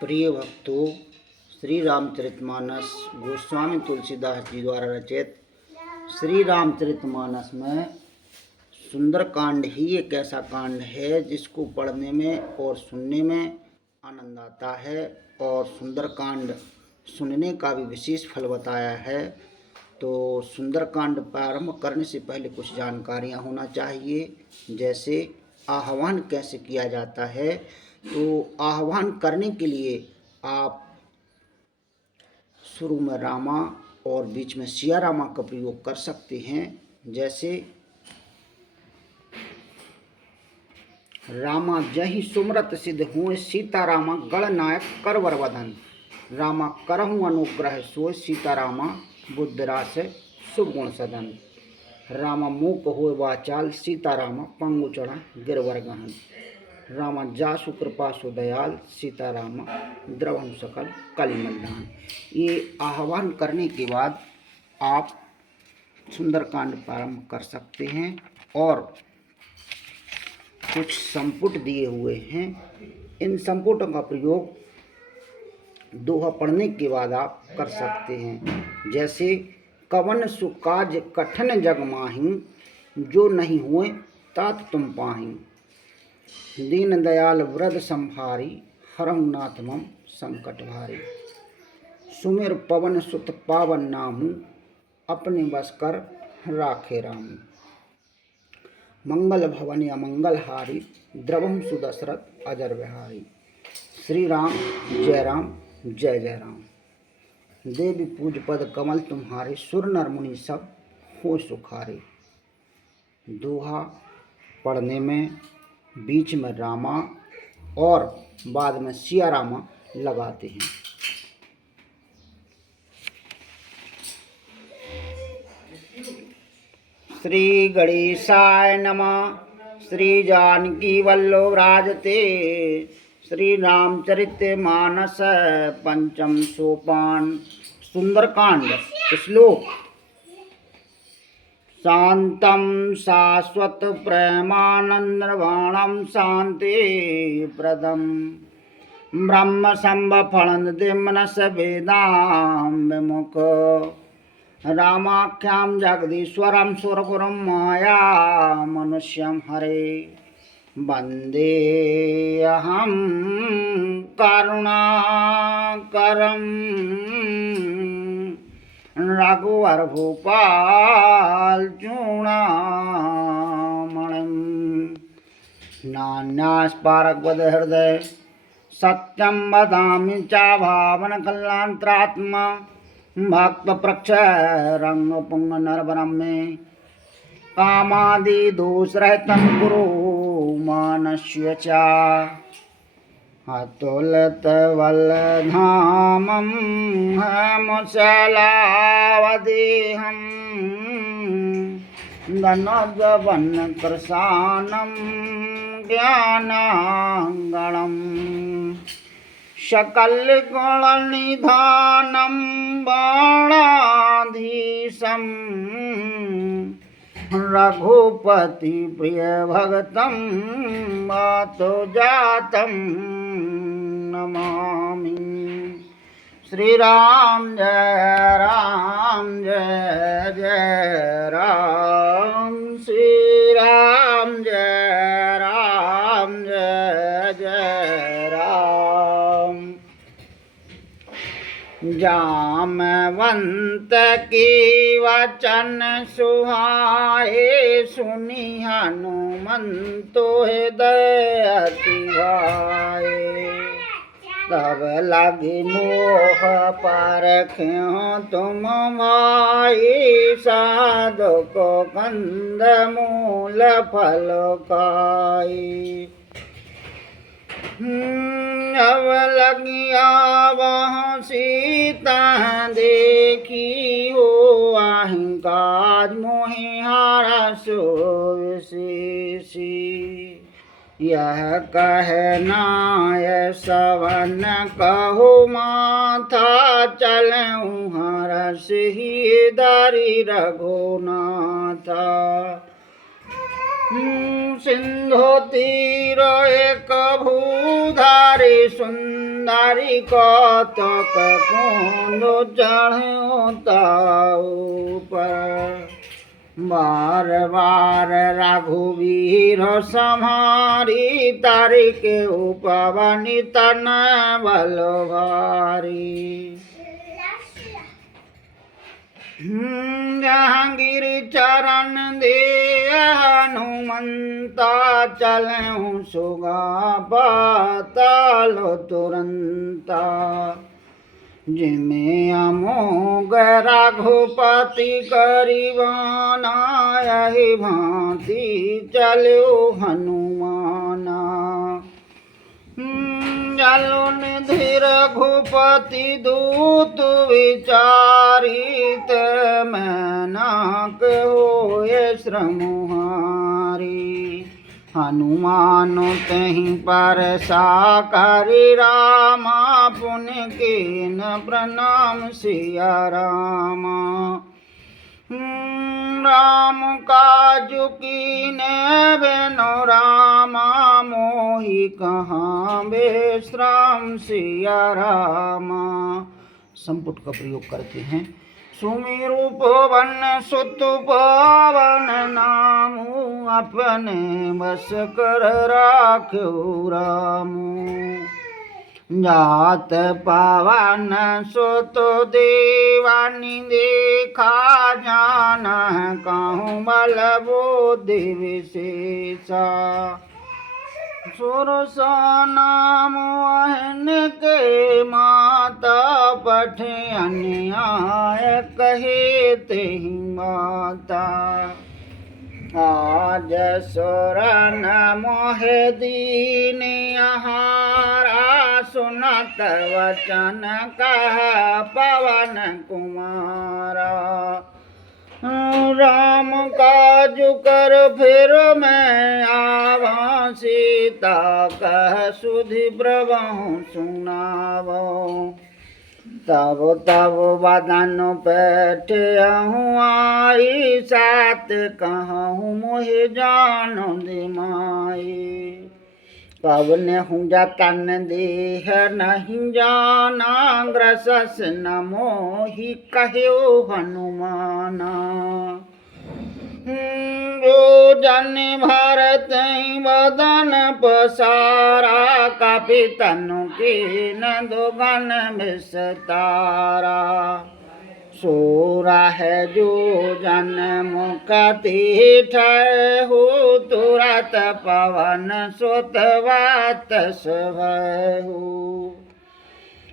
प्रिय भक्तों, श्री रामचरितमानस गोस्वामी तुलसीदास जी द्वारा रचित श्री रामचरितमानस में सुंदरकांड ही एक ऐसा कांड है जिसको पढ़ने में और सुनने में आनंद आता है। और सुंदरकांड सुनने का भी विशेष फल बताया है। तो सुंदरकांड प्रारंभ करने से पहले कुछ जानकारियां होना चाहिए, जैसे आह्वान कैसे किया जाता है। तो आह्वान करने के लिए आप शुरू में रामा और बीच में सिया रामा का प्रयोग कर सकते हैं। जैसे रामा जहि सुमरत सिद्ध हुए, सीता रामा गणनायक करवर वदन। रामा करहु अनुग्रह सोय, सीता रामा बुद्धिरास शुभ गुण सदन। रामा मूक होय वाचाल, सीता रामा पंगु चढ़ा गिरवर गहन। रामा जासु कृपा सुदयाल, सीता रामा द्रवहु सकल कलिमलदान। ये आह्वान करने के बाद आप सुंदरकांड प्रारंभ कर सकते हैं। और कुछ संपुट दिए हुए हैं, इन संपुटों का प्रयोग दोहा पढ़ने के बाद आप कर सकते हैं। जैसे कवन सुकाज कठिन जग माही, जो नहीं हुए तात तुम पाही। दीन दयाल वृद्ध संभारी, हरहु नाथ मम संकट भारी। सुमिर पवन सुत पावन नामु, अपने बस कर राखे रामु। मंगल भवन अमंगल हारी, द्रवहु सुदशरथ अजर बिहारी। श्री राम जय राम जय जय राम। देवी पूज पद कमल तुम्हारे, सुर नर मुनि सब हो सुखारे। दोहा पढ़ने में बीच में रामा और बाद में सिया रामा लगाते हैं। श्री गणेशाय नमः। श्री जानकी वल्लभ राजते, श्री रामचरितमानस पंचम सोपान। सुंदरकांड श्लोक। शांतं शाश्वत प्रेमानंदवाणं, शांति प्रदम ब्रह्म संभफलनिधिं वेदां विमुख। रामाख्यां जगदीश्वरं सुरगुरुं माया मनुष्यं हरे। वंदे अहं करुणाकरं रघुवर भूपाल चूड़ामणिं। नान्यास्पारगवद हृदय सत्यं वदामि च भावन कल्याणात्मा। भक्त प्रक्ष रंग पुंग नरवरम में, कामादि दोष रहतन गुरु मानस्य चा। अतुलित वल्लधामं मुसलावदेहं, धनुजवन कृशानं ज्ञानांगणम्। सकल गुण निधानं बाणाधीशं, रघुपति प्रिय भगतं मातो जातं नमामि। श्री राम जय जय राम। श्री राम जय जय राम। जामवंत की वचन सुहाए, सुनी हनुमंतो हृदय अति भाए। तब लगी मोह परख्यों तुम माई, साधु को कंद मूल फल खाई। अब लगिया वहाँ सीता देखी हो, अहंकार मोहि हारा सो विशेषी। यह कहना सवन कहो माथा, चलऊँ हरस ही दारी रघुनाथा। सिंधु तीर एक भूधारी सुंदर नारी कौतक कुंद चढ़ो ताऊ पर। बार बार रघुवीर सम्हारी तारी के उपवनी तन बल भारी। जहांगीर चरण दे हनुमंता चलऊँ सुगा पाताल तुरंता। जिमें अमोघ रघुपति करिबाना यही भांति चलो हनुमाना। चलो निधि रघुपति दूत विचारित मैनाक होए श्रमुहारी। हनुमान तहीं पर साकरि रामा पुण्य कीन प्रणाम सिया रामा। राम काजु कीने बिनु रामा मोहि कहाँ विश्राम सिया रामा। संपुट का प्रयोग करते हैं। सुमिरु पवन सुत पवन नामु अपने बस कर राख्यो रामु। जात पवन सुत देवानी देखा जान कहूँ बल बुद्धि विशेषा। सुरसा नाम वहन के माता पठे अन्याय कहे तेहि माता। आज सुरन मोह दीन आहारा सुनत वचन कह पवन कुमारा। राम काजु कर फिर मैं आवा सीता कह सुधि प्रभु सुनावो। तब तब बदन पैठ आई सात कहूँ मोहि जानो दिमाई। पवन हूँ जतन देह नहीं जाना ग्रसस न मोहि कह्यो हनुमाना। जो जन भरत बदन पसारा कापि तनु कीन दुगन विस्तारा। सोरा है जो जन मुकति ठहु तुरत पवन सुत वात भयहु।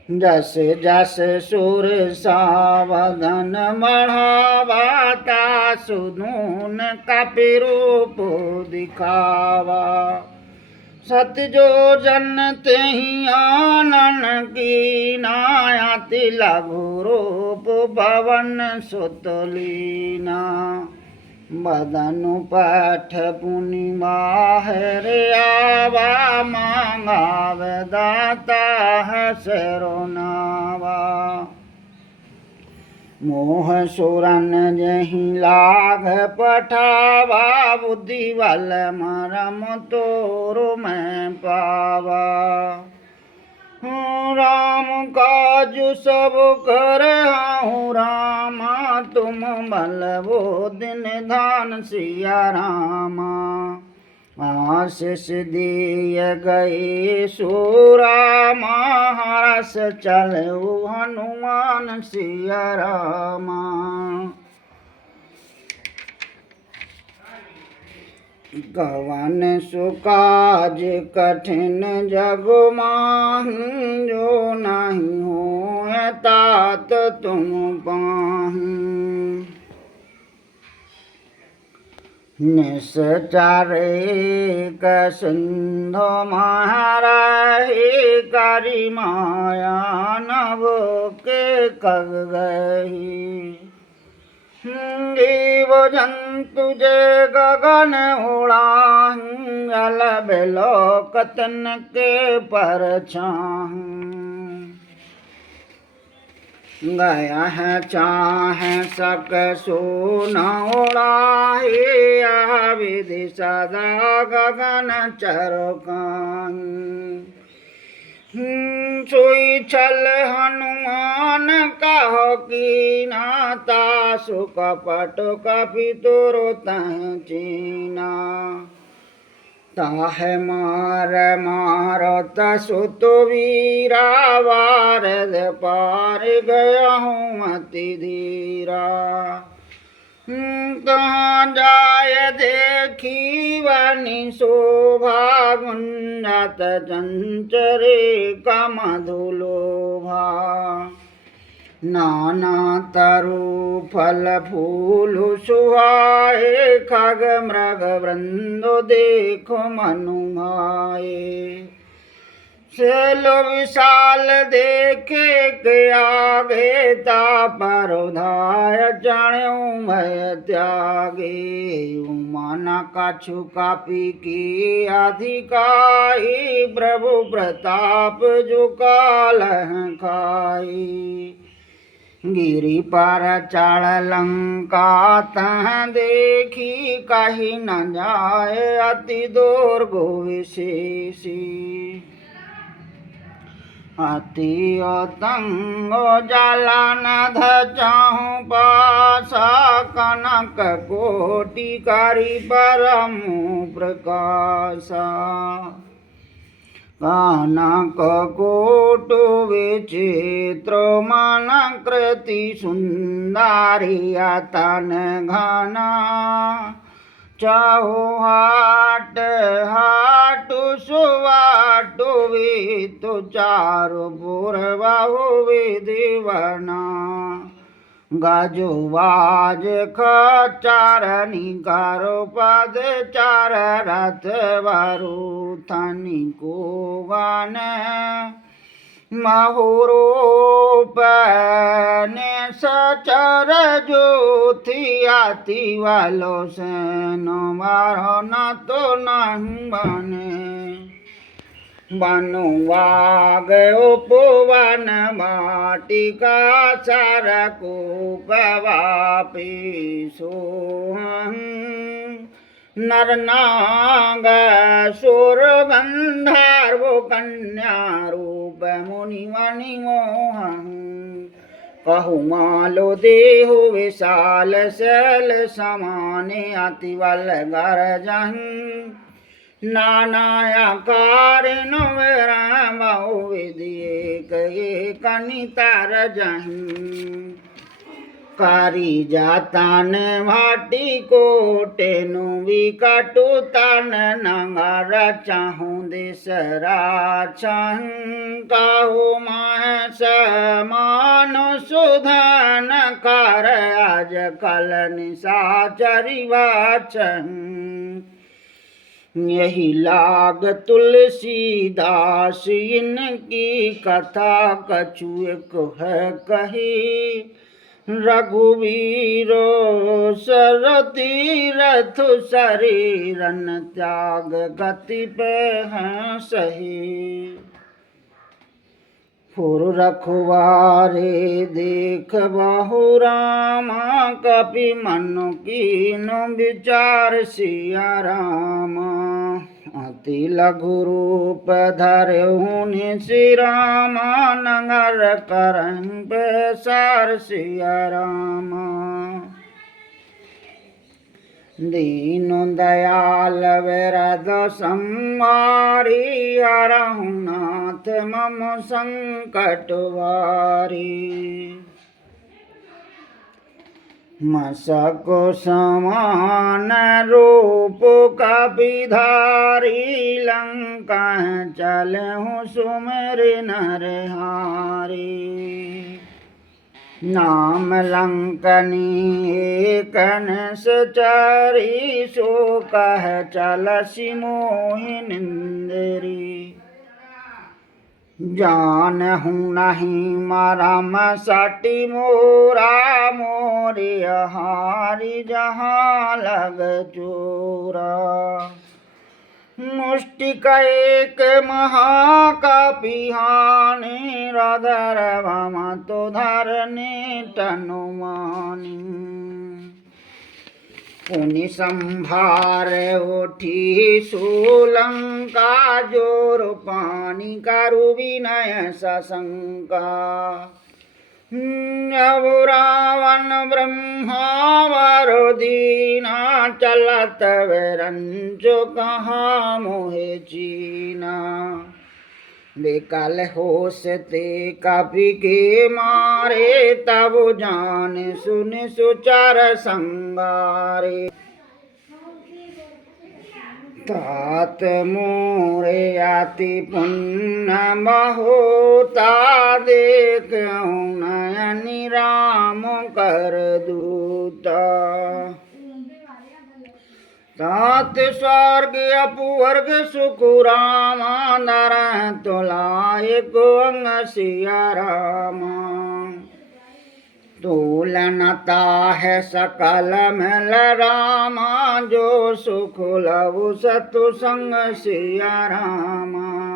जस जस सुर सावधन बढ़ावा तासु नून कपि रूप दिखावा। सत जो जन तेहि आनन कीना अति लघु रूप पवन सुत लीना। बदनु पठ पुनि बाहर आवा मांगाव दाता हसरो नावा। मोह सुरन जहि लाग पठावा बुद्धि बल मरम तोरु मैं पावा। राम काजु सब करहु रामा तुम बल बुद्धि निधान सिया रामा। आशीष दिय गए सुरामा हरस चलऊ हनुमान सिया रामा। कवन सुकाज कठिन जग माहि जो नहीं हो तात तुम पाहि। निश्चरे क सिंधु महाराही करि माया नभ के कग गही। जीव जंतु जे गगन उड़ाहि जल बिलोकतन के पर छाहि। गया है चाहे सक सोना उड़ाहि विधि सदा गगन चरकाहि। सोई छल हनुमान कहो की नाता सुख पट कपि तोरो तह चीना ताह मार मारत सुत वीरा वारद पार गया हूँ अति धीरा कहाँ जाय देखी वानी शोभा गुंजत चंचरे का मधुलोभा नाना तरु फल फूल सुहाए खग मृग वृंदो देखो मनु भाए सेलो विशाल देखे के आगे तापर उधाय जाण्यो भय त्यागे उमाना काछु कापी की अधिकाई प्रभु प्रताप जो काल खाई गिरि पर चढ़ लंका तह देखी कही न जाए अति दुर्गो विशेषी अति तंगो जाला न धचाहूँ पासा कनक कोटि करी परम प्रकाशा कनक कोटु विचित्र मन कृति सुंदरी तन घना चाहो हाट हाटु सुवाटु वितु चारु पूर्वहु विधिवना गाजो बाज खचारनी कारो पद चार रथ वरु थनी को गान महुरूप ने सचर ज्योति आती वालो से नो मारो न तो नहीं बने बनुवाग उपवन माटी का सार कूप वापी सोहं नर नाग सुर गंधर्व कन्या रूप मुनि मणि मोहं कहु मालो देहु विशाल शैल समाने अति बल गरजं नानायाकार नवरामो विधि एक कनितार जहीं कारी जातान भाटी कोटे नु विकटु तन नंगर चाहूँ दिसरा छं कहु मह समान सुधन कर आज कल निशाचरी वाचं यही लाग तुलसीदास इनकी कथा कछु एक है कही रघुवीरो सरती रथ शरीरन त्याग गति पे हैं सही फुर रखवारे देख बहु रामा कपि मनु कीनो विचार सिया रामा अति लघु रूप धरहुनि श्री रामा नगर करन पैसार सिया रामा दीनु दयाल वरद संवारी हरहु नाथ मम संकट वारी मसको समान रूप कपिधारी लंका चलहु सुमेर नरहारी नाम लंकनी एकन सचारी सो कह चलसि मोहिनिंदरी जानहु नहीं मरम सटी मोरा मोरे हारी जहाँ लग चोरा मुष्टिक एक महाकपिहानि रदर भम तो धरने तनुमानी पुनि संभार उठी सोलंका, जोर पानी करु विनय सशंका। अब रावण ब्रह्मावर दीना, चलत विरंचो कहाँ मोहे चीना। बेकल होश ते कपि के मारे, तब जान सुन सुचार संगारे। तात मोरे अति पुण्य महोता, देखऊँ नयनि राम कर दूता। तात स्वर्ग अपवर्ग सुख रामा, नरह तुलाए को अंग सिया रामा। तुलनता है सकल मिल रामा, जो सुख लव सतु संग सिया रामा।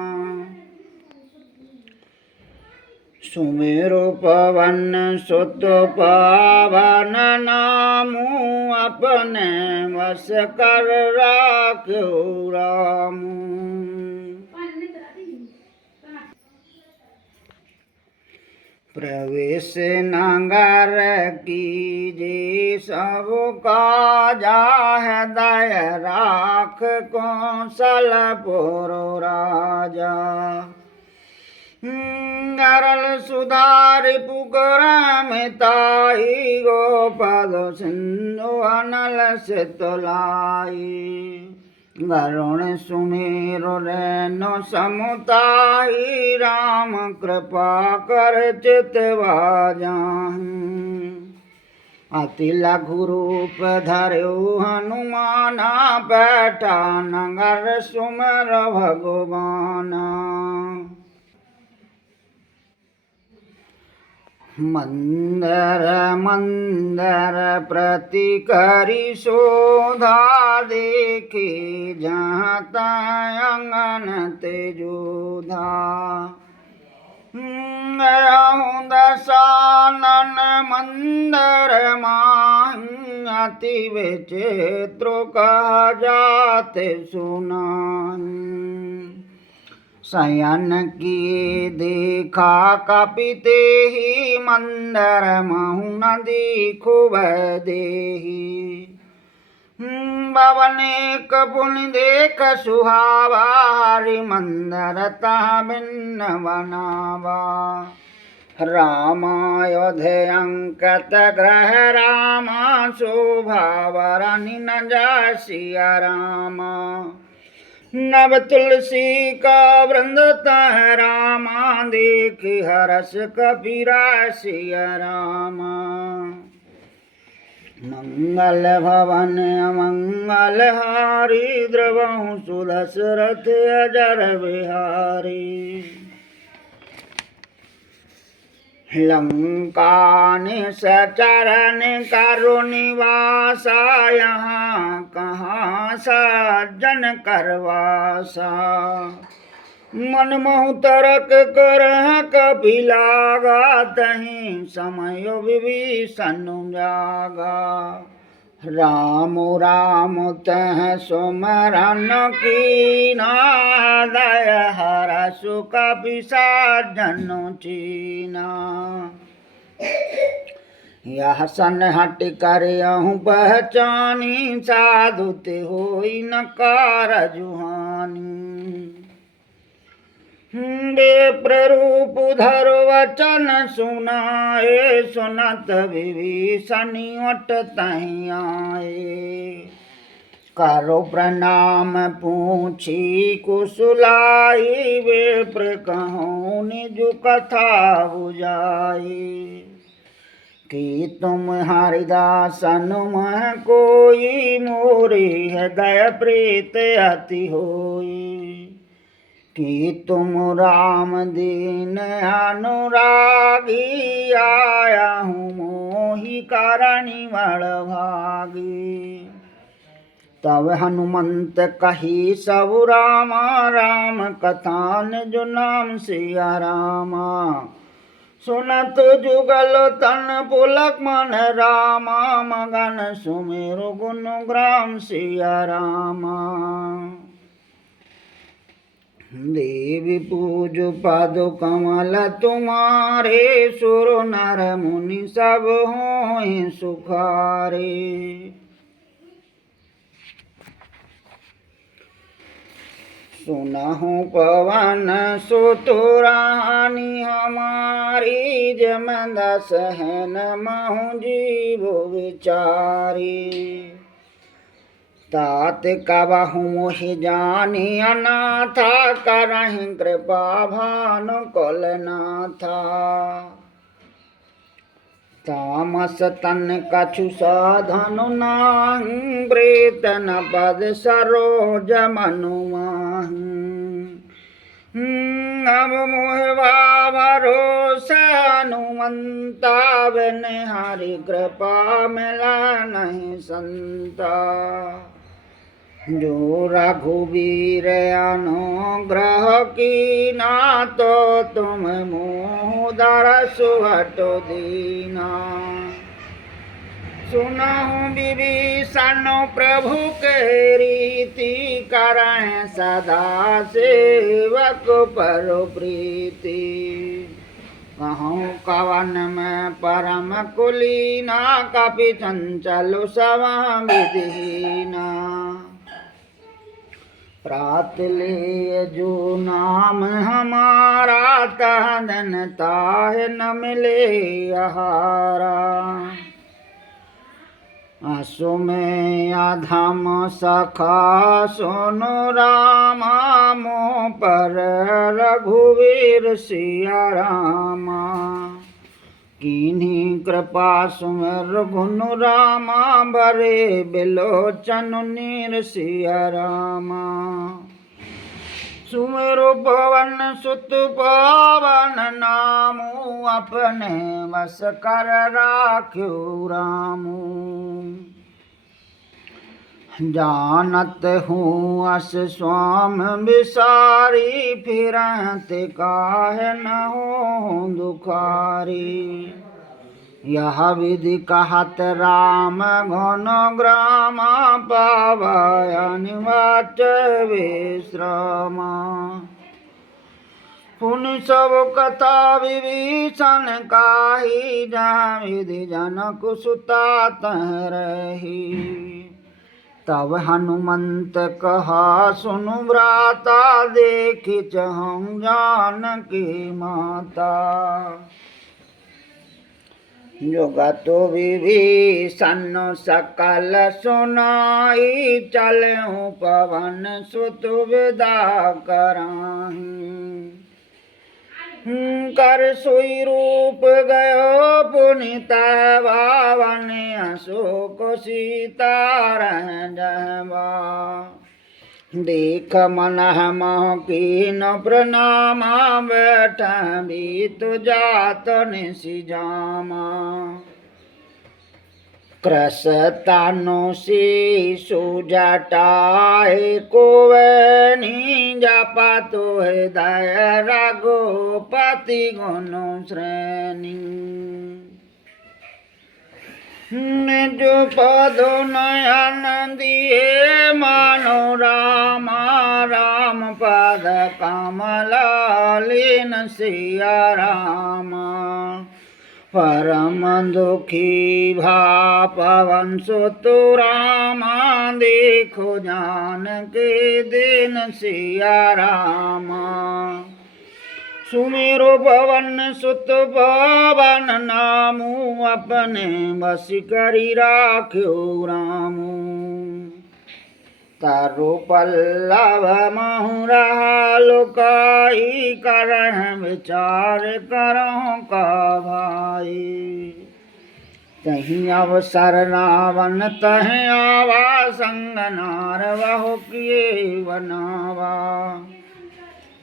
सुमेरु पवन सुत पावन नामु, अपने वश कर राख्यो रामु। प्रवेश नगर कीजे सब काजा, हृदय राख कौशलपुर राजा। गरल सुधार पुकर मिताई, गोपद सिंधु अनल सितलाई। गरुण सुमेरु रेणु समुताई, राम कृपा कर चितवा जाहि। अति लघु रूप धर्यो हनुमाना, बैठा नगर सुमर भगवाना। मंदर मंदर प्रति करी शोधा, देखी जहाँ अंगन तेजोधा। दशानन मंदर माही, अति विचित्र कहा जाते सुनाही। शयन किए देखा कपिते ही, मंदर महु न देखो देही। बवनेक पुनि देख सुहावा, हरि मंदर तह भिन्न बनावा। रामायोध्य अंकत ग्रह रामा, शोभा वरनि न जा सिया रामा। नव तुलसी का वृंद तह रामा, देख हरस कपीरा सिया रामा। मंगल भवन अमंगल हारी, द्रवहु सुदशरथ अजर बिहारी। लंका निश्चरण करो निवासा, यहाँ कहाँ सज्जन करवासा। मन महु तरक करह कपिलागा, तहीं समय विभीषण जागा। राम राम तह सुमरन कीना, दय हरसु कपिसाजन चीना। यह सन हट कर यहूँ पहचानी, साधु ते होई न कारजुहानी। विप्ररूप धर वचन सुनाए, सुनत विभीषण ओट तहीं आए। करो प्रणाम पूछी कुशलाई, विप्र कहूँ निज कथा बुझाई। कि तुम हरिदासन मह कोई, मोरी हृदय प्रीत अति होई। कि तुम राम दीन अनुरागी, आया हूँ मोहि करणी बड़भागी। तब हनुमंत कही सब रामा, राम कथा निज नाम सिया रामा। सुनत जुगल तन पुलक मन रामा मगन सुमेरु गुण ग्राम सिया रामा। देवी पूज पद कमल तुम्हारे सुर नर मुनि सब हों सुखारे। सुनहु पवन सुत रानी हमारी जमदस सहन महु जीव विचारी। तात कबहु मोहि जानी अनाथा करहि कृपा भानु कुलनाथा। तामस तन कछु साधनु नाहि प्रेत न पद सरोज मनु माहि। अब मोहवा भरोसा हनुमंता बिन हरि कृपा मिला नहीं संता। जो रघुवीर अनुग्रह कीना तो तुम मोह दरसु हटो दीना। सुनहु विभीषण प्रभु के रीति करहि सदा सेवक पर प्रीति। कहूँ कवन में परम कुलीना कपि चंचल सवा विधिहीना। प्रात ले जो नाम हमारा तह दिन ताहि न मिले आहारा। असु में अधम सखा सुनु रामा मोह पर रघुवीर सिया रामा। कीन्ही कृपा सुमिर गुण रामा भरे बिलोचन नीर सिया रामा। सुमिरो पवन सुत पावन नामु अपने वस कर राख्यो रामू। जानत हूँ अस स्वाम विसारी फिरत काहे न हो दुखारी। यह विधि कहत राम घन ग्रामा पावय अनिवाच विश्रामा। पुनि सब कथा विभीषण काही जहाँ विधि जनक सुता तह रही। तब हनुमंत कहा सुनु भ्राता देखि चहु जानकी माता। जुगत विभीषण सकल सुनाई चलहु पवन सुत विदा कराहि। कर सोई रूप गयो पुनित बावन अशोक सीता रह जहवा। देख मन मह कीन प्रणामा बैठ बीत जात निशिजामा। क्रस तानु शीशु जटाए कोवनी जपा तो हृदय रघुपति गुण श्रेणी। निज पद नयन दिए मानो रामा राम पद कमल लीन सिया रामा। परम दुखी भा पवन सुत रामा देखो जानकी दीन सिया रामा। सुमिरो पवन सुत पवन नामु अपने बस करी राख्यो रामू। तारो पल्लव महु रहा लुकाई करह विचार करहु का भाई। तहीं अवसर रावण तह आवा संग नार बहु किए बनावा।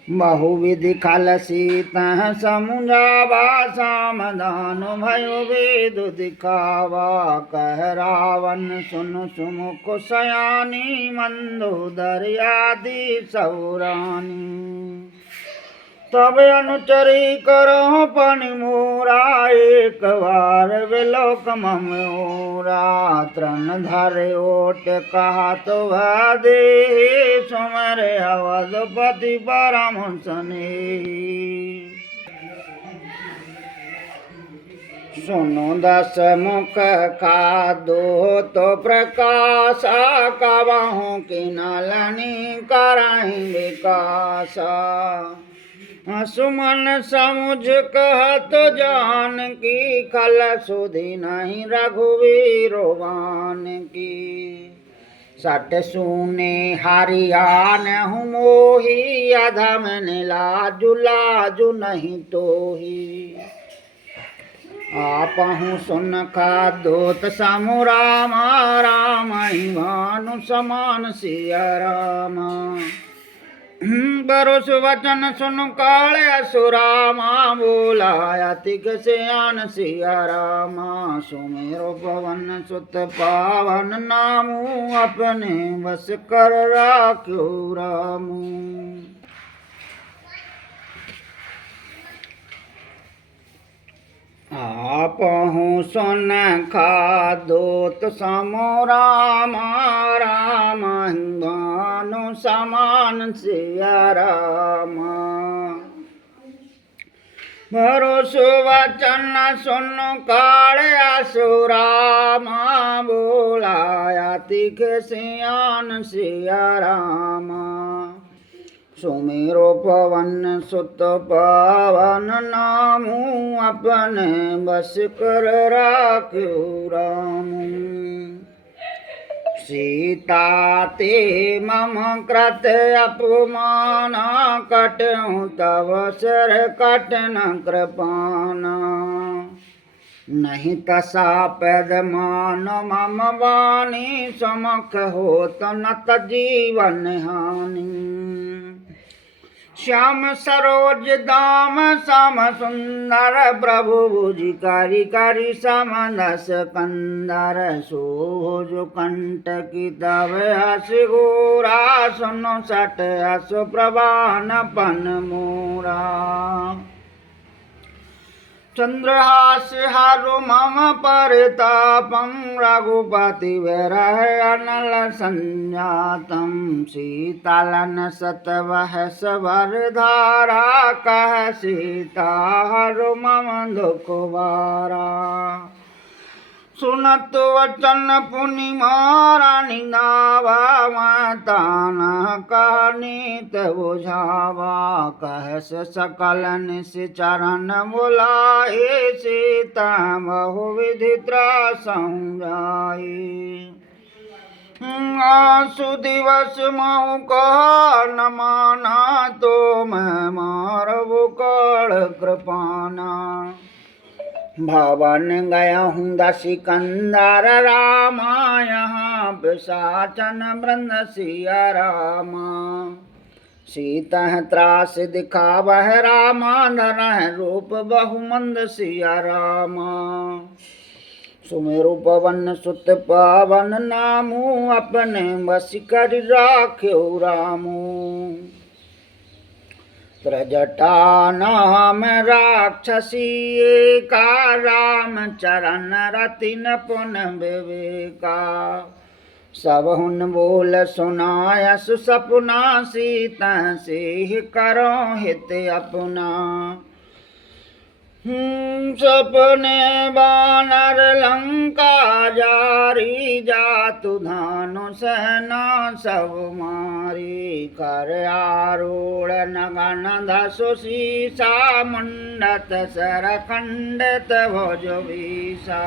बहुविधि खलसी तह समुझावा सामदान भयो वेद दिखावा। कह रावण सुन सुमुख सयानी मंदोदर आदि सौरानी। तब अनुचरी करो पनि मोरा, एक बार विलोक मम ओरा। तृण धरे ओट कहा तो दे, सुमरे अवधपति परम स्नेही। सुनो दस मुख खादो तो प्रकाशा, कबहु की नलनी कराई विकासा। सुमन समुझ कहत जान की, खल सुधि नहीं रघुवीरवान की। सट सूने हरियान हूँ मोही, अधम लाजु लाजु नहीं तोही। आपहु सुन खादोत समु रामा, राम भानु समान सिया रामा। बरोस वचन सुन काल असुरामा, बोलाया तिग सियान सिया रामा। सुमेरो पवन सुत पावन नामू, अपने बस कर राख्यो रामू। आपहु सुन खादोत समु रामा, राम भानु समान सिया रामा। भरोस वचन सुन काल असुरामा, बोलाया तिख सियान सिया रामा। सुमेरो पवन सुत पावन नामू, अपने बस कर राख्यो रामू। सीता ते मम कृत अपमाना, कटहु तव सर कटन कृपाना। नहीं तसा पैद मान मम वाणी, समख होत नत जीवन हानि। श्याम सरोज दाम सम सुंदर, प्रभु भुज करि करि समदस कंदर। सोज कंटकी तव हस घोरा, सुनो सट हस प्रभान पन मोरा। चंद्रहास हारु मम परितापम, रघुपति विरह अनल संजातम। सीतालन सतवह सवर धारा, कह सीता हरु मम दुख वारा। सुनत वचन पुनि मारा निदावा, ताना कानीत बुझावा। कहस सकल निस चरण बुलाए, सीता बहुविधि त्रासहु जाए। आसु दिवस महु कहा न माना, तो मैं मारबु काल कृपाना। भवन गया हूँ दसिकंदर रामा, यहाँ पिशाचन वृंद सिया रामा। सीता त्रास दिखावह रामा, धरह रूप बहुमंद सिया रामा। सुमेरु पवन सुत पावन नामू, अपने बस कर राख्यो रामू। त्रजटा नाम राक्षसी का, राम चरण रतिन पुन विवेका। सब हुन बोल सुनायस सपना, सीता से करो हित अपना। सपने बानर लंका जारी, जातु धानु सहना सब मारी। कर आरूढ़ नगन धसु सीसा, मुंडत सर खंडित भुज बीसा।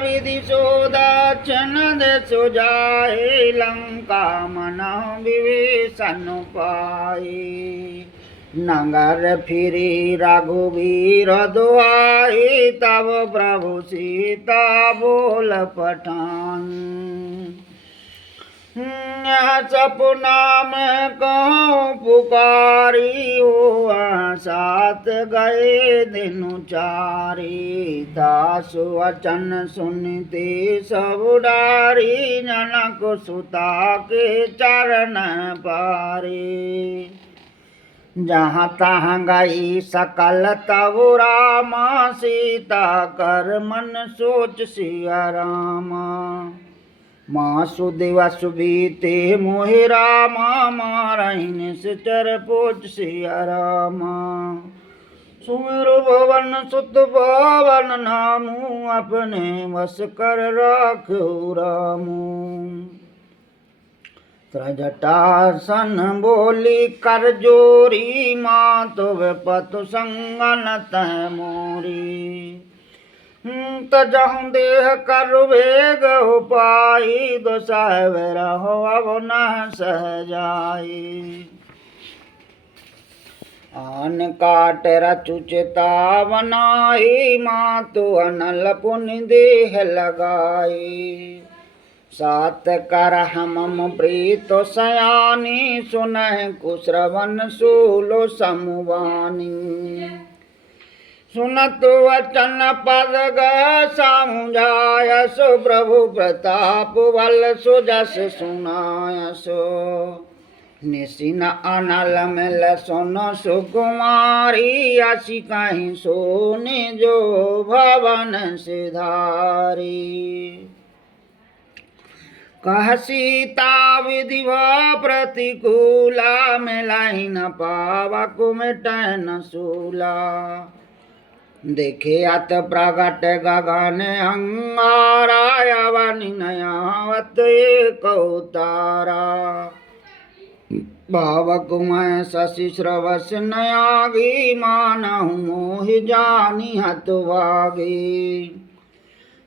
विधि सो दक्षिण दिशु जाए, लंका मनहु विभीषण पाए। नगर फिरी रघुवीर दुआई, तब प्रभु सीता बोल पठान। सपना में कहूँ पुकारी, हुआ साथ गए दिनु चारी। दासु वचन सुनते सब डारी, जनक सुता के चरण पारे। जहाँ तहाँ गई सकल तब रामा, सीता कर मन सोच सिया रामा। माँ सुदेवा सुबीते मोहि रामा, मारहि निश्चर पोच सिया रामा। सुमिरु भवन सुत पावन नामू, अपने वश कर राखो रामू। त्रजटासन बोली कर जोरी, माँ तो पतु संगन तह मोरी। तजहु देह कर वेग पाई, दो साहेब रहो अब न सह जाई। आन काट रचु चिता बनाई, माँ तो अनल पुनि देह लगाई। सात कर हम प्रीत सयानी, सुनह कुश्रवण सूलो समुवानी। सुनत वचन पद समुझायसो, प्रभु प्रताप बल सुजस सुनायसो। निसिन अनल मिल सुन सुकुमारी, असी कहीं सोने जो भवन सिधारी। कह सीता विधिवा प्रतिकूला, मिलाई न पावा कुमिट न सूला। देखे अत प्रगट गगन अंगारा, अवनि नयावत एक तारा। भावक मैं शशि श्रवस नयागी, मानहु मोहि जानी हतभागी।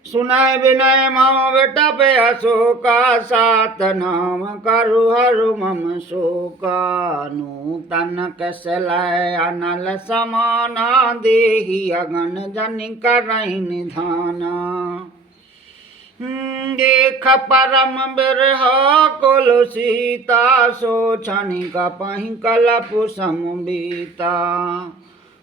सुनय विनय मम विटप अशोका, सात नाम करु हरु मम शोका। नूतन कसलय अनल समाना, देहि अगन जनि करहि निधाना। देख परम बिरह कुल सीता, सो क्षणिक कपहि कलप समबीता।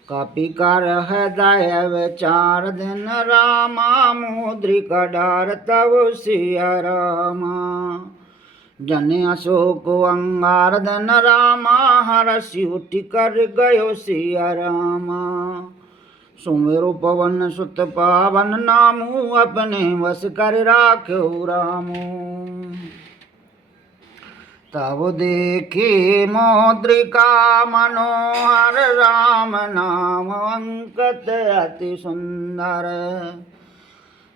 कपि कर हृदय विचार दिन रामा, मुद्रिक डार तब सिया रामा। जन अशोक अंगार दिन रामा, हरषि उठि कर गयो सिया रामा। सुमिरु पवन सुत पावन नामू, अपने वश कर राख्यो रामू। तब देखी मौद्रिका मनोहर, राम नाम अंकत अति सुंदर।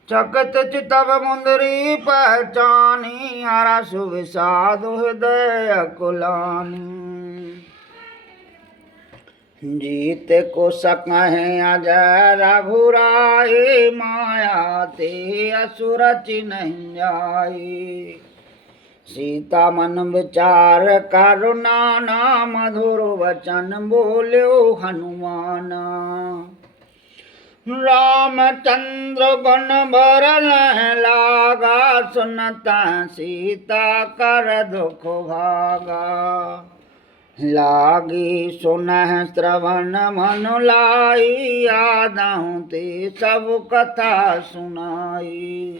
चकित चितव मुंदरी पहचानी, हरष विषाद हृदय अकुलानी। जीत को सकहि अजय रघुराई, माया ते असुर चिन्ह जाई। सीता मन विचार करुणाना, मधुर वचन बोल्यो हनुमाना। रामचंद्र गुण भरन लागा, सुनता सीता कर दुख भागा। लागी सुनह श्रवण मनु लाई, आदहु ते सब कथा सुनाई।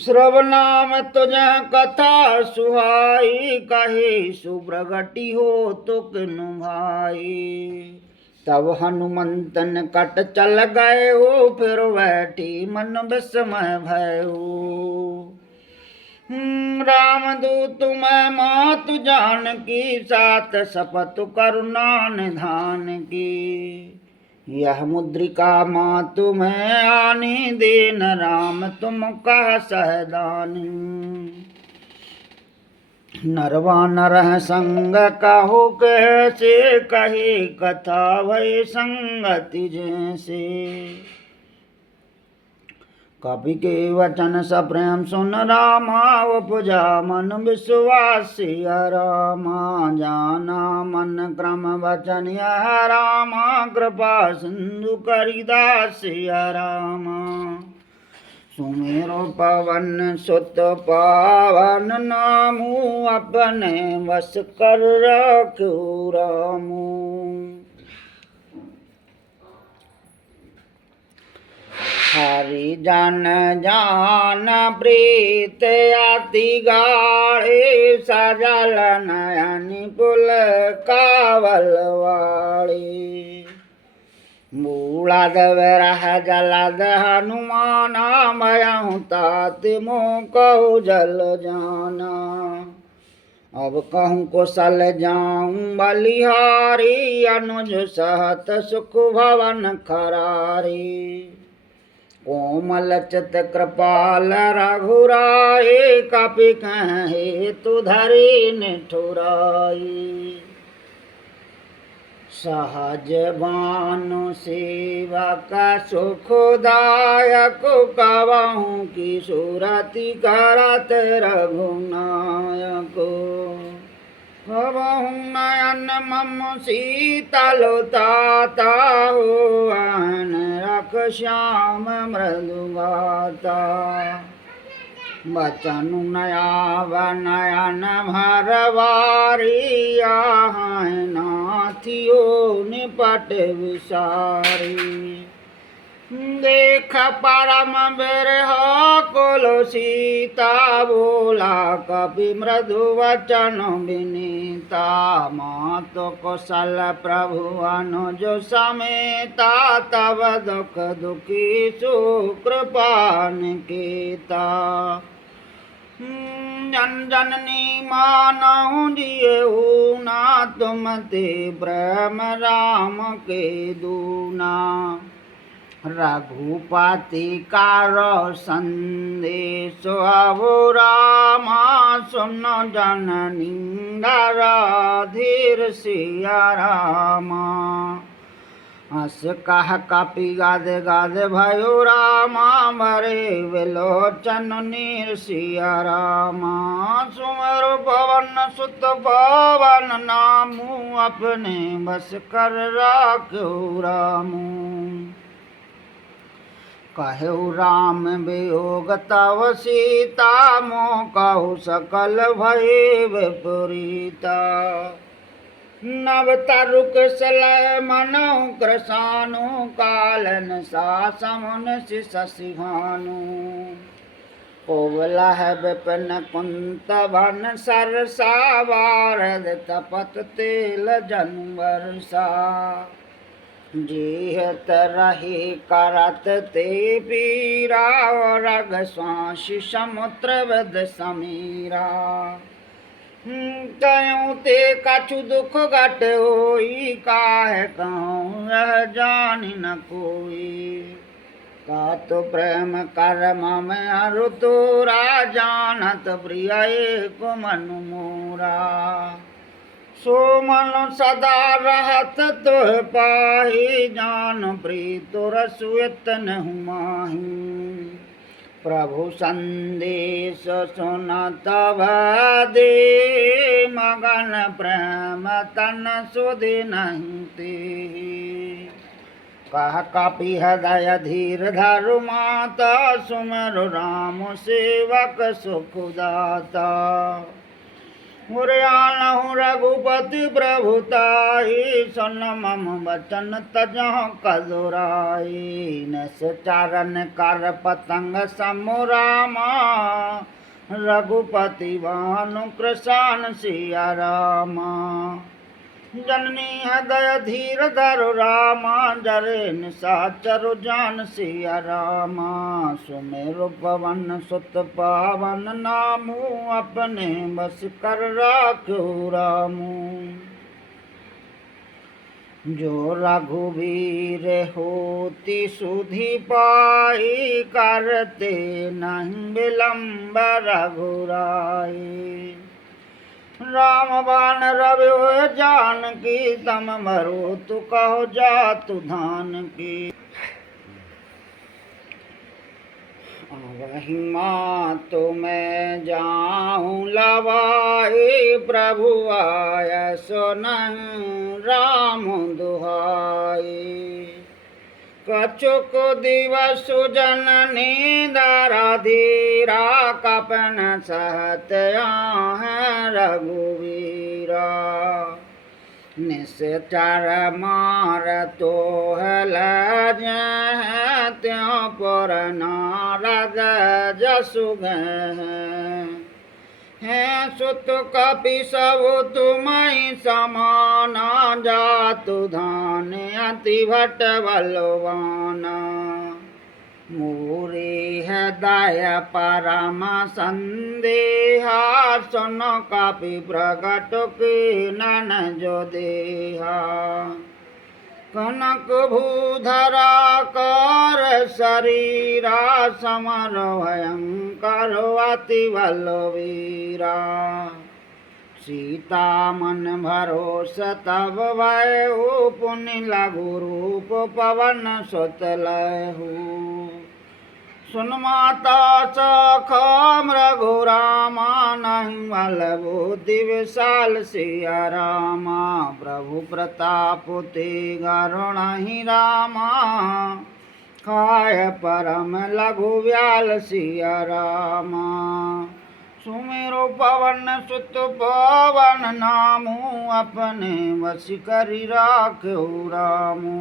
श्रवनाम तुझ कथा सुहाई, कहे सुप्रगति हो तो किनु भाई। तब हनुमंतन कट चल गए हो, फिर बैठी मन विस्मय भयो। रामदूत मैं मातु जानकी, सात सपत करुणा निधान की। यह मुद्रिका मातु मैं आनी, देन राम तुम कह सहदानी। नरवा नरह संग कहो कैसे, कहे कथा भय संगति जैसे। कपि के वचन सप्रेम सुन रामा, उपजा मन विश्वास सिया रामा। जाना मन क्रम वचन यह रामा, कृपा सिंधु करिदास सिया रामा। सुमेरो पवन सुत पावन नामू, अपने वश कर रखो रामू। हर हरि जन जान प्रीत अति गाढ़े सजल नयन पुल कावल वाली मूलद विरह जलद हनुमाना मयहु तात मोह कहु जल जाना अब कहूँ कुशल जाऊँ बलिहारी अनुज सहत सुख भवन खरारी कोमल चित कृपाल रघुराई कपि कहे तु धरि निठुराई सहज भानु सेवक सुखदायक कवहु की सुरति करत रघुनायक कवहु नयन मम शीतल ताता हुआन रख श्याम मृदु गाता बचन नयाव नयन भरवारी आहै नाथियो निपट विसारी देख परम बिरह कुल सीता बोला कपि मृदु वचन विनीता मातु कुशल प्रभु अनुज समेता तब दुख दुखी सुकृपा निकेता जन जननी मानहु जियहु ना तुम ते ब्रह्म राम के दूना रघुपति कारो संदेश अबु रामा सुन जननी धीर सिया रामा हस कह कपि गाद गाद भयो रामा मरे विलोचन नीर सिया रामा सुमरु पवन सुत पवन नामू अपने बस कर राख्यो रामू कहु राम वियोग तव सीता मोह कहु सकल भय विपरीता नव तरुक सलय मनहु कृसानु कालन सा समुन शशि भानु कोवलह विपिन कुंत वन सरसा वारद तपत तेल जन वर्षा जेहत रहे करत ते पीरा रग स्वांशी समुद्र वद समीरा कयूँ ते कछु दुख घट होई काहे कहूँ यह जानी न कोई का तो प्रेम कर मम अरु तोरा जानत प्रिय एक मनु मोरा सो मन सदा रहत तुह पाही जान प्रीतो रसुत नहु माही प्रभु संदेश सुनत दे मगन प्रेम तन सुधि नहीं ते कह कपि हृदय धीर धरु माता सुमरु राम सेवक सुखदाता मुरयानहु रघुपति प्रभुताई सुन मम वचन तजह कदुराई नस चारण कर पतंग समुरामा रघुपति भानु कृशान सिया रामा जननी हृदय धीर धरु रामा जरे निशाचरु जान सिया रामा सुमेरु पवन सुत पावन नामू अपने बस कर राख्यो रामू जो रघुवीर होती सुधि पाई करते नहीं विलम्ब रघुराई राम बाण रवि जानकी तम मरो तु कहो जा तु धान की वही माँ तो मैं जाऊँ लवाए प्रभु आय सुनन राम दुहाई कछुक दिवस जननी दरा धीरा कपन सहत है रघुवीरा निश्चर मार तो हल त्यों पर नारद जसु हैं सुत कपि सब तुमहि समाना जातु धान अति भट बलवाना मूरी हृदय परम संदेहा सुन कपि प्रगट कीनन जो देहा कनक भूधरा कर शरीरा समर भयंकर अति बलवीरा सीता मन भरोस तब भयउ पुनि लघु रूप पवन सुत लहु सुन माता सखम रघुरामा नहीं बल बुद्धि विशाल सिया रामा प्रभु प्रताप तेगा नहीं रामा खाय परम लघु व्याल सिया रामा सुमेरो पवन सुत पवन नामू अपने वश करि राख्यो रामू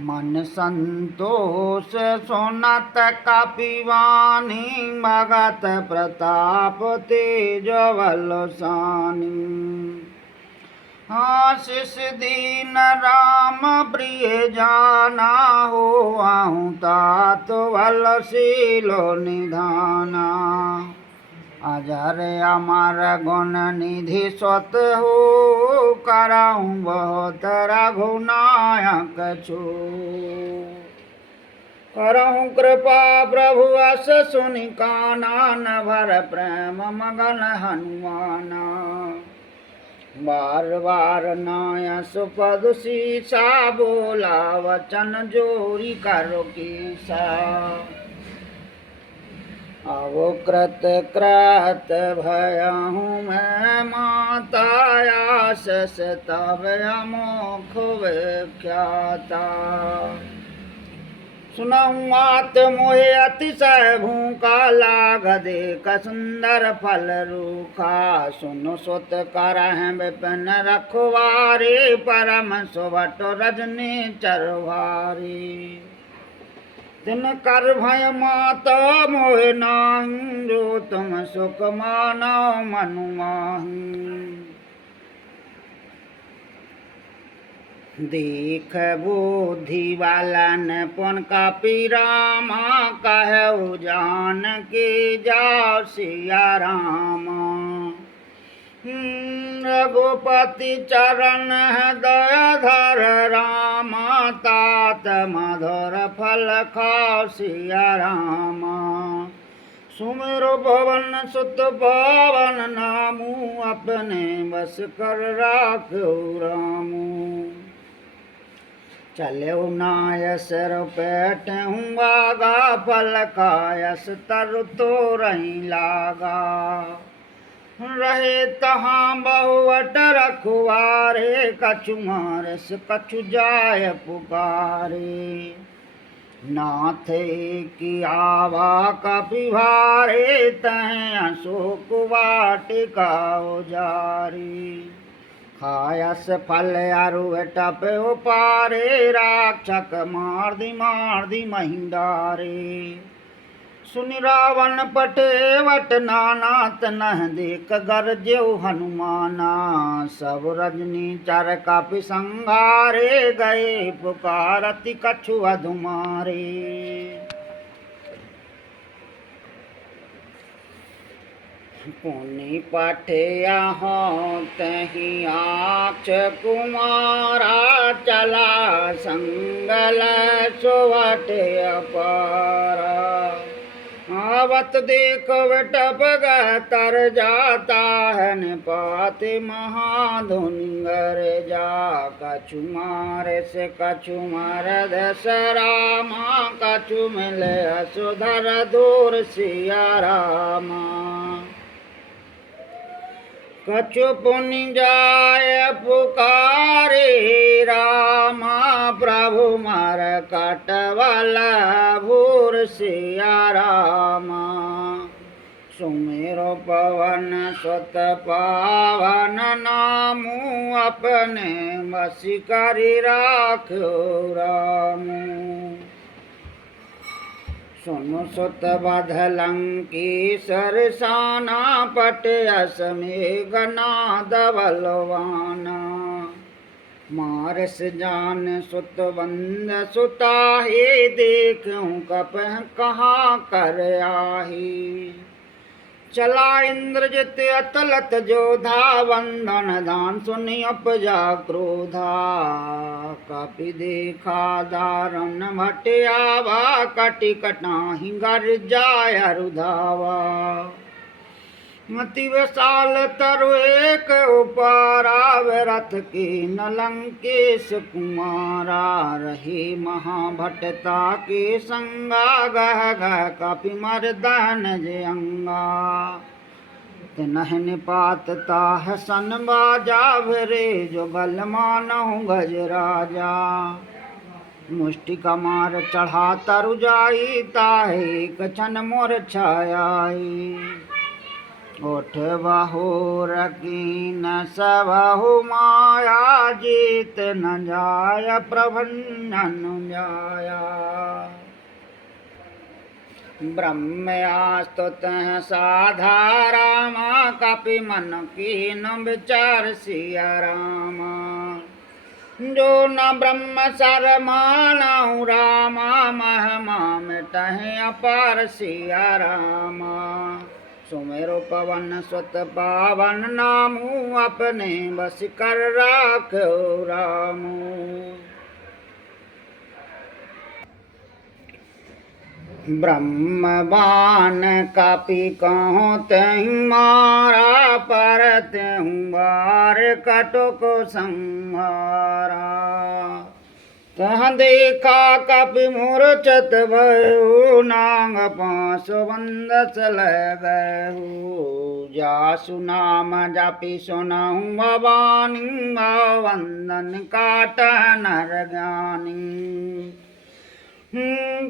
मन संतोष सोनत कपिवानी भगत प्रताप तेज बलशानी आशीष दीन राम प्रिय जाना हो आहूँ तात बलशीलो निधाना अजर अमर गुण निधि स्वत हो कराऊँ बहुत रघुनायक छो करहूँ कृपा प्रभु अस सुनि काना न भर प्रेम मगन हनुमाना बार बार नाय सुपद सीसा बोला वचन जोरी करो कीसा आवो कृत कृत भयहूँ मैं माता आशस तब अमोख विख्याता सुनऊँ आत मोहे अतिशय भूखा लागदे कसुंदर फल रूखा सुन सुत करह विपिन रखवारे परम सुभट रजनी चरवारी तिन कर भय माता मोह नाहीं जो तुम सुख मानो मनु माहीं देख बुद्धि वालन पुन कपि रामा कहु जान के जाओ सिया रामा रघुपति चरण दया धर रामा तात मधुर फल खाओ सिया रामा सुमिरो भवन सुत पावन नामू अपने बस कर राख्यो रामू चलो नायस रुपैठ हूँ आगा फल खायस तरु तो रही लागा रहे तहाँ बहुवट रखवारे कछु मारस कछु जाय पुकारे नाथ की आवा कपि भारे तह अशोक वाटिका उजारी खायस फल अरु टप उपारे राक्षक मार दी महिंदारे सुनि रावण पटे वट नाना तनह देख गरजेउ हनुमाना सब रजनी चर कपि संघारे गए पुकारति कछु अधुमारे पुनि पठे यहाँ तही आक्ष कुमारा चला संगल सुवट अपारा आवत देख विटप तर जाता है निपात महाधुनिगर जा कछु मारे से कछु मार दस रामा कछु मिले असुधर दूर सिया रामा कछु पुनि जाय पुकारे रामा प्रभु मार कटवल भूर सिया रामा सुमेरो पवन सुत पावन नामू अपने बसी करि राख्यो रामू। सुनु सुत बधलंकी सरसाना पट अस मेघनाद बलवाना। मारस जान सुत बंद सुता हे देखूं कपह कहाँ कर आही। चला इंद्रजित अतलत जोधा वंदन दान सुनि उपजा क्रोधा। कपि देखा दारुण भटियावा कटि कटाहि गर्जाय रुधावा। मति विशाल तरु एक उपारा रथ के न लंकेश कुमारा। रहे महाभटता के संगा गह गह कपि मर्दन जे अंगा। तिनहि निपात ताह सन बाजा भरे जो बल मानहु गज राजा। मुष्टि कमार चढ़ा तरु जाई ताहे एक क्षण मोर छायाई। ओठ बाहु रकीन सबहु माया जीत न जाय प्रभंजन जाया। ब्रह्मयास्तुत साधा रामा कपि मन कीन विचार सिया रामा। जो न ब्रह्म सर मानहु रामा महिमा मिटहि अपार सिया रामा। सुमेरो पवन सुत पावन नामू अपने बस कर राख्यो रामू। ब्रह्म बाण कपि कहूँ तहि मारा पर तेहु बार कटुक संहारा। तह देखा कपि मूर्छित भयउ नाग पाँच बंदस लय गयहु। जासु नाम जपि सुनहु भवानी वंदन काटह नर ज्ञानी।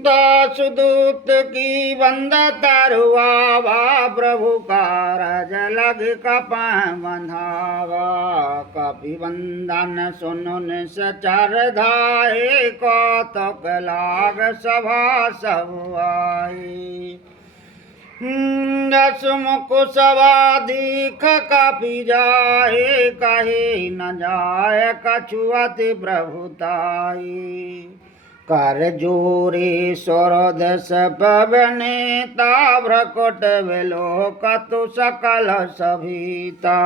दासु दूत की बंद तरुआवा प्रभु कारज लग कपह बंधावा। कपि बंदन सुनु निश्चर धाये कौतुक लाग सभा सब आई। दसमुख सभा दीख कपि जाए कहे न जाय कछु अति प्रभुताई। कर जोरे स्वरदस पवने भ्रकुट विलोकतु सकल सभीता।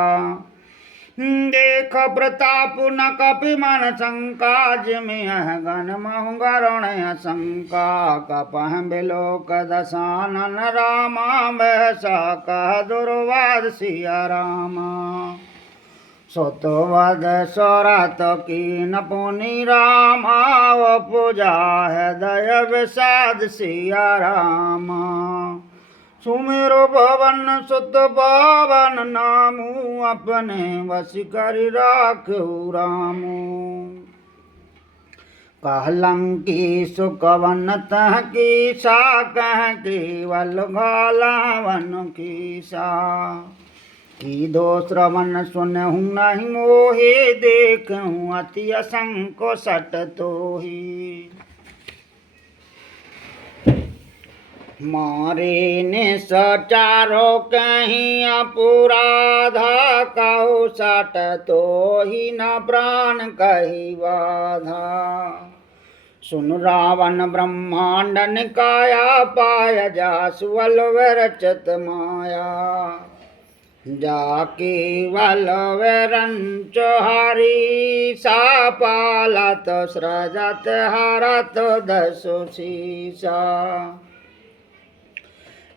देख प्रताप न कपि मन शंका जिमिह गण महु गरुण शंका। कपह बिलोक दशानन रामा बहसा कह दुर्वाद सिया रामा। सुतवद स्वरत कीन पुनि रामा पूजा हृदय विषाद सिया रामा। सुमेरो भवन सुत पावन नामू अपने वश करि राख्यो रामू। कहलंकी सुकवन तह कीसा कह केवल गालावन कीसा। की दो श्रवण सुनहु नहीं मोहे देखूं अति असंको सट तोही। मारे ने सचारो कहीं अपराधा कहो सट तोही न प्राण कही बाधा। सुन रावण ब्रह्मांड निकाया पाय जासु अलवरचत माया। जाके वलवरंच हरि सा पालत सृजत हरत दसो शीसा।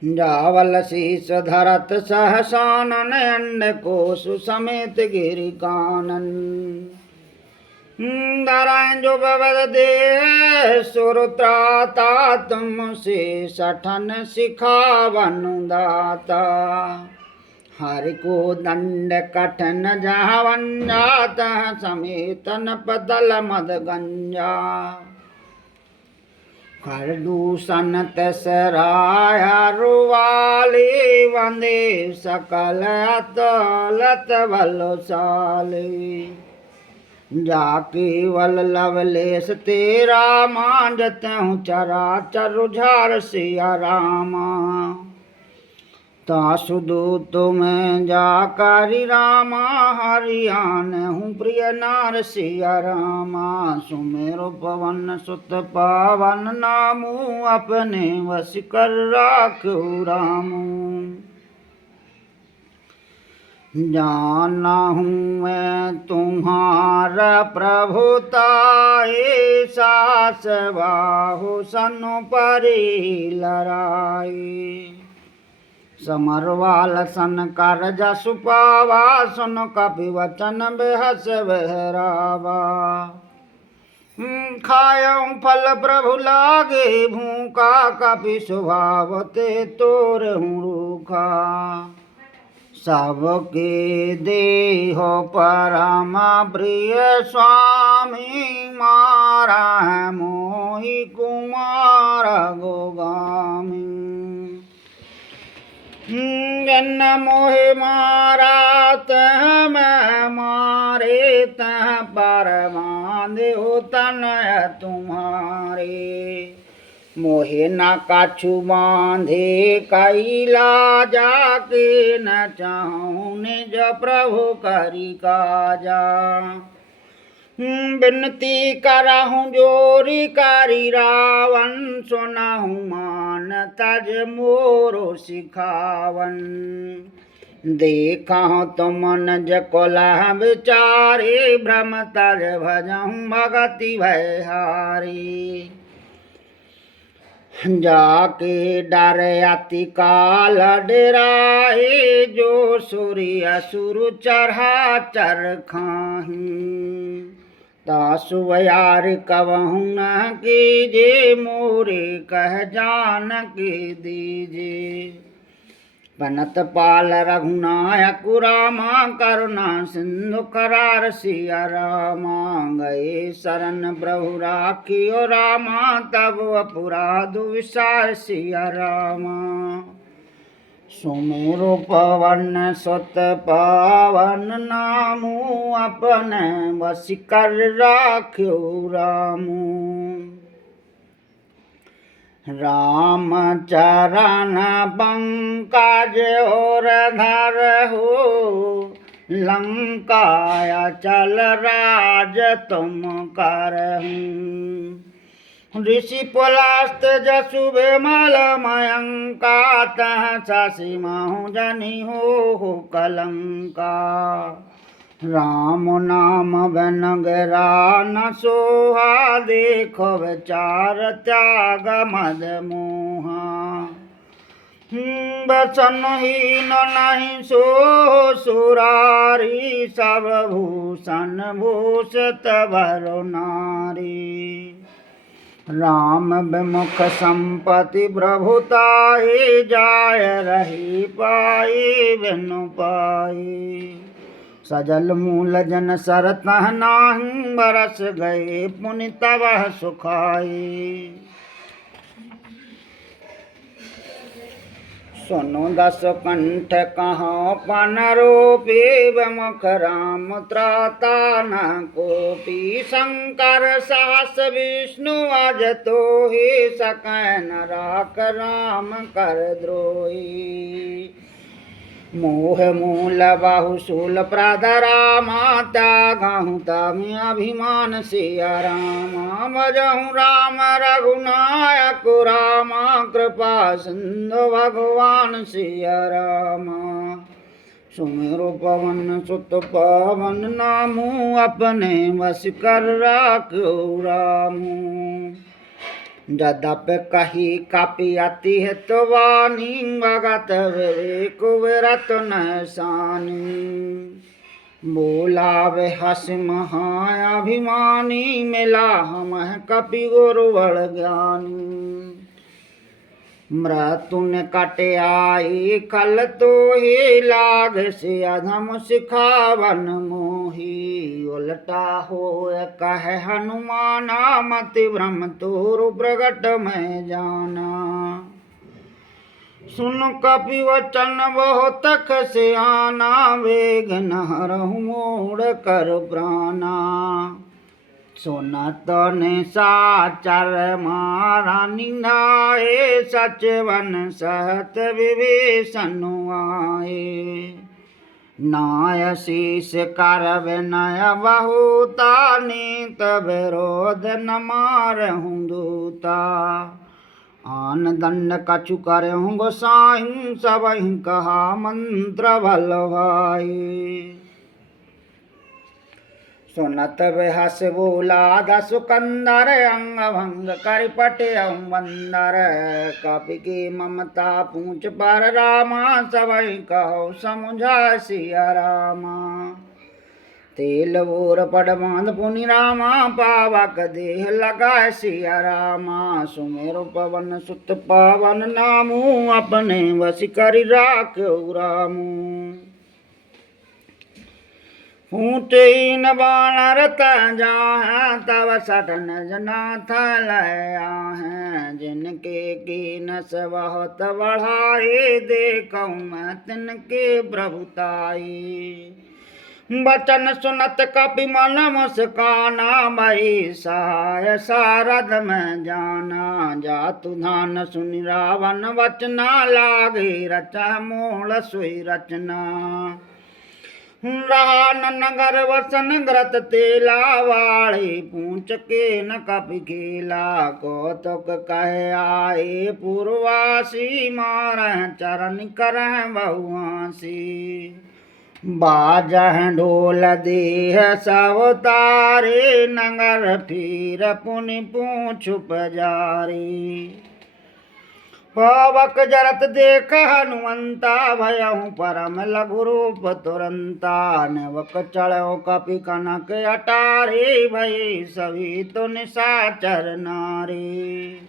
जावल शीस धरत सहसानन अंडकोशु समेत गिरि कानन। धराएं जो भवद देह सुरत्राता तुमसे सठन सिखावन दाता। हरि को दंड कठन जहावन जाता समेतन पतल मद गंजा। कर दूषण तसराया रुवाली वंदे सकल अतलत बलशाली जाके वल लवलेश तेरा मांजत हूँ चराचर रुझार सिया रामा तासुदूत में जाकरि रामा हरियान हूँ प्रिय नार सिया रामा सुमेरु पवन सुत पावन नामू अपने वश कर राखू रामू जाना हूँ मैं तुम्हारा प्रभुताए सास बाहु सनु परी लड़ाई समरवाल सन कर जसु पावा सुन कपि वचन बेहस बहरावा खायऊ फल प्रभु लागे भूखा कपि स्वभाव ते तोर हूँ रूखा सबके देहो परमा प्रिय स्वामी मारा है मोहि कुमार गोगामी जन मोहि मारा तह मैं मारे तह पर बांधे हो तनय तुम्हारे मोहे न काछु बांधे कैला जाके न चाहूँ निज प्रभु करी काजा बिनती करहूँ जोरी करी रावण सुनहूँ मान तज मोरो सिखावन देखा तो मन जकोला विचारे भ्रम तज भजहूँ भगति भयहारी जाके डर अति काल डराए जो सूर्य सुरु चढ़ा चर खाही तासुयार कवहूँ न कीजे मोरे कह जान के दीजे बनत पाल रघुनायक रामा करुणा सिंधु करार सिया रामा गए शरण प्रभु राखियो रामा तब अपराध विसार सिया रामा सुमेरु पवन सुत पावन नामू अपने बस कर राख्यो रामू राम चरण पंकज और धर हो लंकाया चल राज तुम करहूँ ऋषि पुलस्त जसु विमल मयंका तह शशि महु जनि हो कलंका राम नाम बनगरा न सोहा देखो विचार त्याग मद मोहा बचन हीन नहीं सो सुरारी सब भूषण भूषित भरो नारी राम विमुख संपत्ति प्रभुताए जाय रही पाई बिनु पाई सजल मूल जन सरतह नाहि बरस गए पुनि तब सुखाई सुनो दस कंठ कहाँ पन रोपी विमुख राम त्राता न कोपी शंकर सहस विष्णु अज तो ही सकैन राख राम कर द्रोही मोह मूल बाहुशूल प्रादरा माता गाहूँ तमी अभिमान सिया रामा भजहूँ राम रघुनायक रामा कृपा सिंधु भगवान सिया रामा सुमेरु पवन सुत पावन नामू अपने वश कर राख्यो रामू जदप कही कापी अति हितवानी भगत विवेक विरत नैसानी बोला वे हस महाभिमानी मिला हम कपि गुरु बड़ ज्ञानी मृत्यु ने कट आई खल तो ही लाग से अधम सिखावन मोही उल्टा हो कह हनुमाना मति भ्रम तोरु प्रगट में जाना सुन कपि वचन बहुत से आना वेग नहरहु मोड़ कर प्राणा सुनत ने साचर मारा निंदाए सचवन सहत विभीषण आए नाय शीस कर विनय बहुता नीत विरोध न मारहु दूता आन दंड कछु करहु गोसाई सबहि कहा मंत्र बलवाई सुनत बेहस बोला दसु कंदर अंग भंग कर पटे बंदर कपि की ममता पूछ पर रामा सबहि कहो समुझा सिया रामा तेल बोर पड़ बांध पुनि रामा पावक देह लगा सिया रामा सुमेरु पवन सुत पावन नामू अपने वश कर राख्यो रामू ऊँचे न बानर जाह तब सटन जनाथ लया हैं जिनके की नस बहुत बढ़ाए देखूँ मैं तिनके प्रभुताई बचन सुनत कपि मन मुस्काना मई सहाय सारद में जाना जातु धान सुनि रावण वचना लागे रचा मोल सोई रचना रहा नगर वसन ग्रत तेला वाले पूछ के न कपि खेला कौतुक कह आए पूर्वासी मार चरण कर बहुआसी बाजह ढोल देह सब तारे नगर फिर पुनि पूछ पजारी पवक जरत देख हनुमंता भयहु परम लघु रूप तुरंता नवक चढ़ो कपि कनक अटारे भय सभी तो निशाचर नारी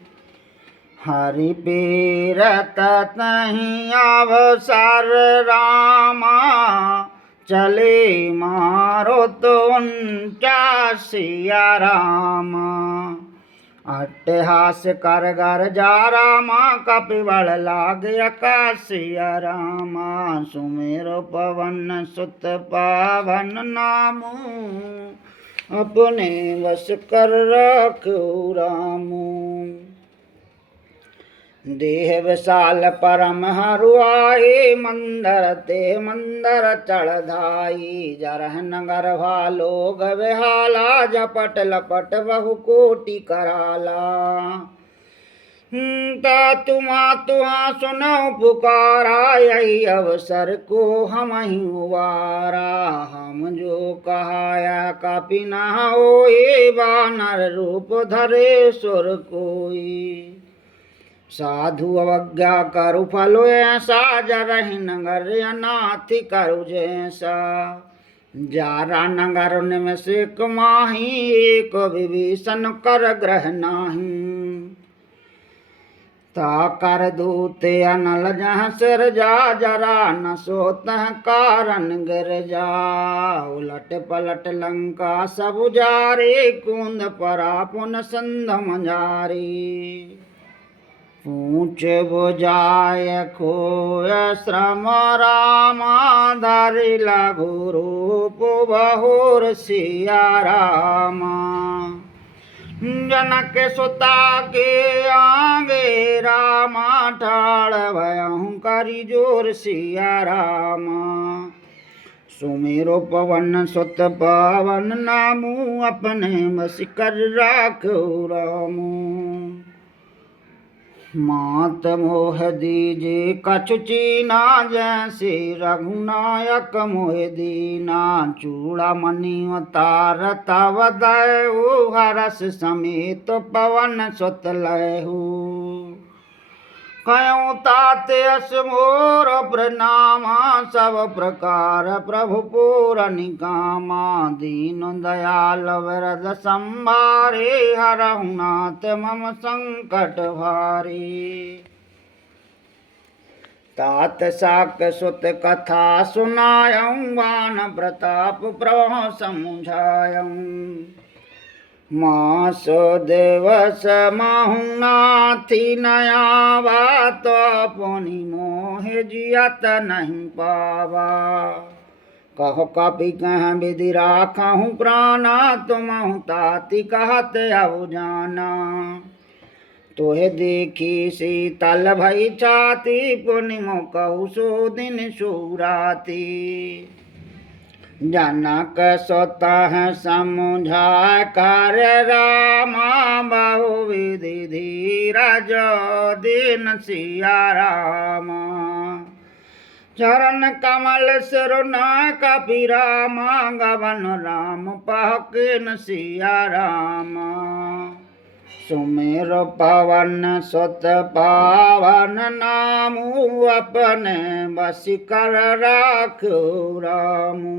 हरि पेरत तहीं अवसर रामा चले मारो तो उनचा सिया रामा अट्टहास कर घर जा रामा कपि बड़ लाग अकासिया रामा सुमेरो पवन सुत पावन नामू अपने वश कर रखो रामू देह विशाल परम हरुआए मंदर ते मंदर चढ़ धाई जरह नगर भालो गविहाला झपट लपट बहु कोटि कराला तुहा सुनो पुकारा यही अवसर को हम ही उबारा हम जो कहाया कपि न होए वानर रूप धरे सुर कोई साधु अवज्ञा करु फलो ऐसा जरहि नगर अनाथ करु जैसा जारा नगर निमिष माही एक विभीषण कर ग्रह नाही ता कर दूते अनल जहाँ सिर जा जरा न सोतः कारण गिर जा उलट पलट लंका सब जारे कुंद परा पुन संध मंजारी पूछ बुझाय खोय श्रम रामा धरि लघु रूप बहुर सिया रामा जनक सुता के आगे रामा ठाड़ भयहु करि जोर सिया रामा सुमेरो पवन सुत पावन नामू अपने बस कर राखो रामू मात मोह दीजे कछु चीना जैसे रघुनायक मोह दीना चूड़ा मणि उतार तव दयु हरस समेत पवन सुत लयहु कयौ ताते अस मोर प्रणामा सब प्रकार प्रभु पूर निकामा दीन दयाल वरद संभारे हरहु नाथ मम संकट भारे तात साक सुत कथा सुनायऊं वान प्रताप प्रभु समुझायऊं मासो दिवस माहु नाथी नया बात पुनि मोह जियत नहीं पावा कहो कपि कह विधि राखहु प्राणा तुमहु ताति कहत अब जाना तोहे देखी शीतल भई छाती पुनि मो कहु सो दिन सुराती जनक स्वतः समुझाय कार्य रामा बहुविधि धीरज दीन सिया रामा चरण कमल सिरुना कपि रामा गवन राम पहकिन सिया रामा सुमेर पवन सुत पावन नामु अपने बस कर राखो रामू।